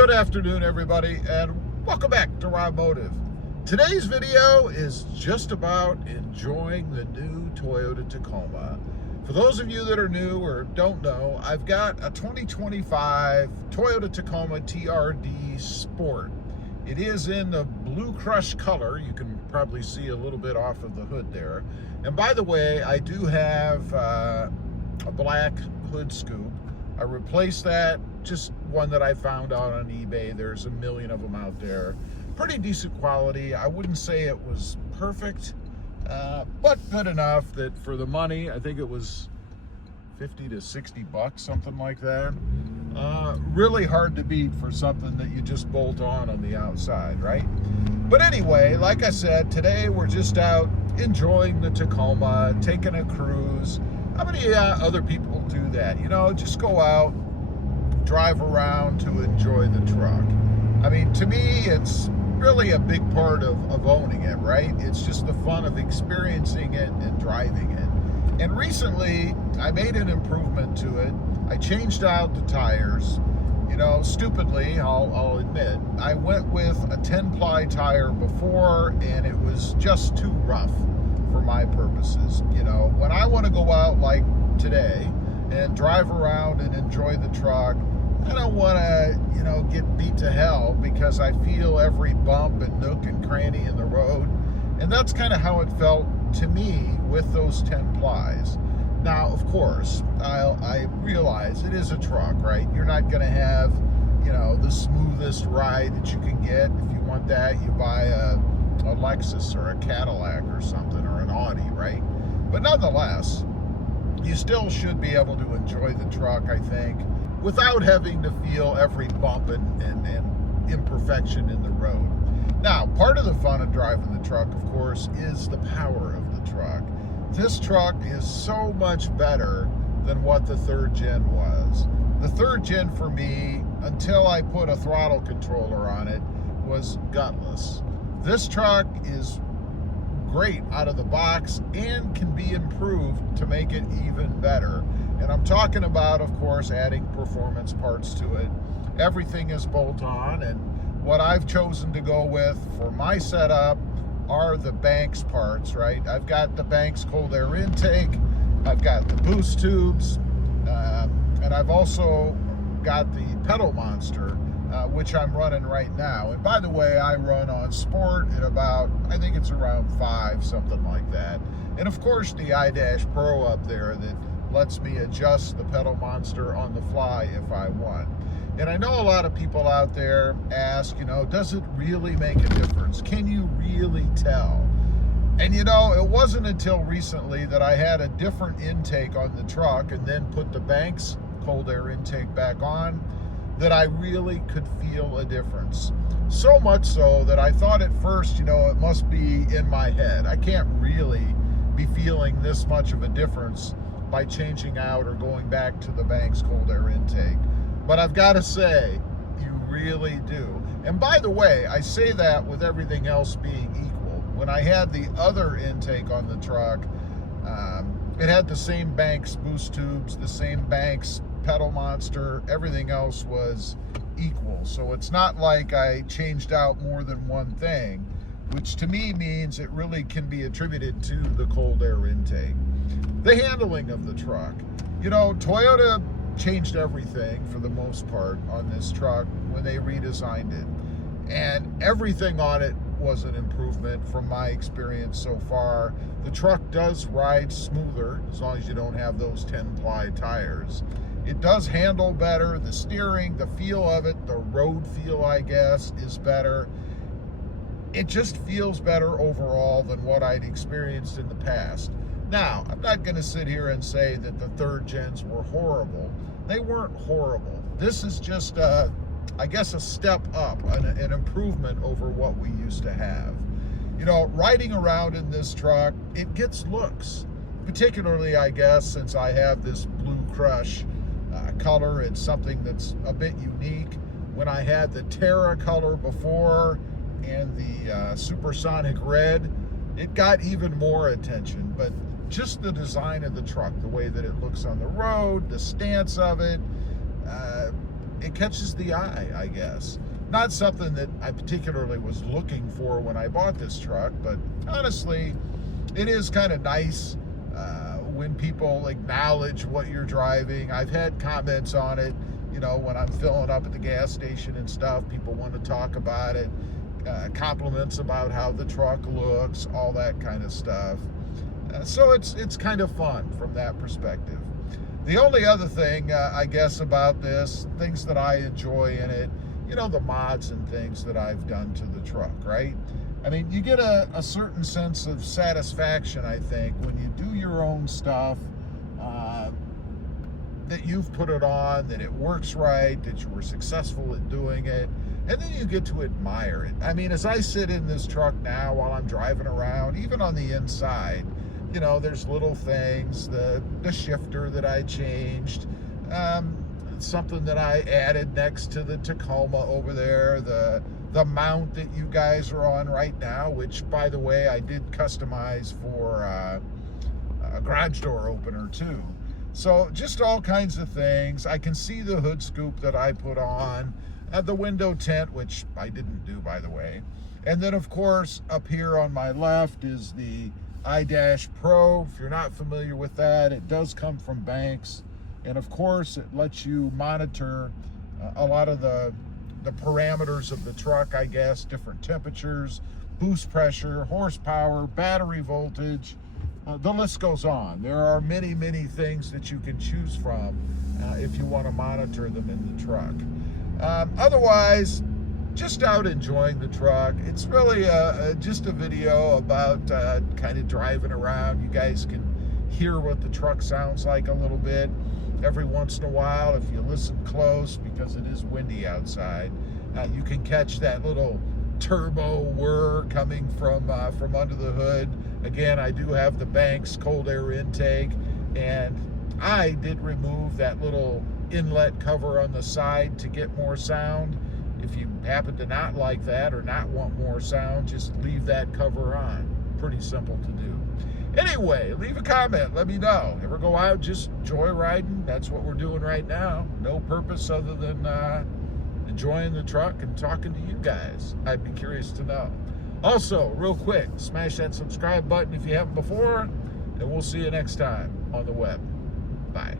Good afternoon, everybody, and welcome back to RobMotive. Today's video is just about enjoying the new Toyota Tacoma. For those of you that are new or don't know, I've got a 2025 Toyota Tacoma TRD Sport. It is in the blue crush color. You can probably see a little bit off of the hood there. And by the way, I do have a black hood scoop. I replaced that, just one that I found out on eBay. There's a million of them out there. Pretty decent quality. I wouldn't say it was perfect, but good enough that for the money, I think it was 50 to 60 bucks, something like that. Really hard to beat for something that you just bolt on the outside, right? But anyway, like I said, today we're just out enjoying the Tacoma, taking a cruise. How many other people do that? You know, just go out, drive around to enjoy the truck. I mean, to me, it's really a big part of owning it, right? It's just the fun of experiencing it and driving it. And recently, I made an improvement to it. I changed out the tires. You know, stupidly, I'll admit, I went with a 10-ply tire before, and it was just too rough for my purposes. You know, when I want to go out like today and drive around and enjoy the truck, I don't want to, you know, get beat to hell because I feel every bump and nook and cranny in the road. And that's kind of how it felt to me with those 10 plies. Now, of course, I realize it is a truck, right? You're not going to have, you know, the smoothest ride that you can get. If you want that, you buy a Lexus or a Cadillac or something, or an Audi, right? But nonetheless, you still should be able to enjoy the truck, I think, without having to feel every bump and imperfection in the road. Now, part of the fun of driving the truck, of course, is the power of the truck. This truck is so much better than what the third gen was. The third gen for me, until I put a throttle controller on it, was gutless. This truck is great out of the box and can be improved to make it even better. And I'm talking about, of course, adding performance parts to it. Everything is bolt-on, and what I've chosen to go with for my setup are the Banks parts, right? I've got the Banks cold air intake, I've got the boost tubes, and I've also got the pedal monster, which I'm running right now. And by the way, I run on sport at about, I think it's around 5, something like that. And of course the iDash Pro up there that lets me adjust the pedal monster on the fly if I want. And I know a lot of people out there ask, you know, does it really make a difference? Can you really tell? And you know, it wasn't until recently that I had a different intake on the truck and then put the Banks cold air intake back on that I really could feel a difference. So much so that I thought at first, you know, it must be in my head. I can't really be feeling this much of a difference by changing out or going back to the Banks cold air intake. But I've got to say, you really do. And by the way, I say that with everything else being equal. When I had the other intake on the truck, it had the same Banks boost tubes, the same Banks pedal monster, everything else was equal. So it's not like I changed out more than one thing, which to me means it really can be attributed to the cold air intake. The handling of the truck. You know, Toyota changed everything for the most part on this truck when they redesigned it. And everything on it was an improvement from my experience so far. The truck does ride smoother as long as you don't have those 10-ply tires. It does handle better. The steering, the feel of it, the road feel, I guess, is better. It just feels better overall than what I'd experienced in the past. Now, I'm not going to sit here and say that the third gens were horrible. They weren't horrible. This is just, I guess, a step up, an improvement over what we used to have. You know, riding around in this truck, it gets looks. Particularly, I guess, since I have this blue crush color, it's something that's a bit unique. When I had the Terra color before and the supersonic red, it got even more attention. But just the design of the truck, the way that it looks on the road, the stance of it, it catches the eye, I guess. Not something that I particularly was looking for when I bought this truck, but honestly, it is kind of nice when people acknowledge what you're driving. I've had comments on it, you know, when I'm filling up at the gas station and stuff. People want to talk about it, compliments about how the truck looks, all that kind of stuff. So it's kind of fun from that perspective. The only other thing, I guess, about this, things that I enjoy in it, you know, the mods and things that I've done to the truck, right? I mean, you get a certain sense of satisfaction, I think, when you do your own stuff, that you've put it on, that it works right, that you were successful at doing it, and then you get to admire it. I mean, as I sit in this truck now while I'm driving around, even on the inside, you know, there's little things, the shifter that I changed, something that I added next to the Tacoma over there, the mount that you guys are on right now, which, by the way, I did customize for a garage door opener too. So just all kinds of things. I can see the hood scoop that I put on, the window tint, which I didn't do, by the way. And then, of course, up here on my left is the iDash Pro. If you're not familiar with that, it does come from Banks. And of course, it lets you monitor a lot of the parameters of the truck, I guess, different temperatures, boost pressure, horsepower, battery voltage. The list goes on. There are many, many things that you can choose from if you want to monitor them in the truck. Otherwise, just out enjoying the truck. It's really just a video about kind of driving around. You guys can hear what the truck sounds like a little bit every once in a while if you listen close, because it is windy outside. You can catch that little turbo whir coming from under the hood. Again, I do have the Banks cold air intake, and I did remove that little inlet cover on the side to get more sound. If you happen to not like that or not want more sound, just leave that cover on. Pretty simple to do. Anyway, leave a comment. Let me know. Ever go out just joyriding? That's what we're doing right now. No purpose other than enjoying the truck and talking to you guys. I'd be curious to know. Also, real quick, smash that subscribe button if you haven't before, and we'll see you next time on the web. Bye.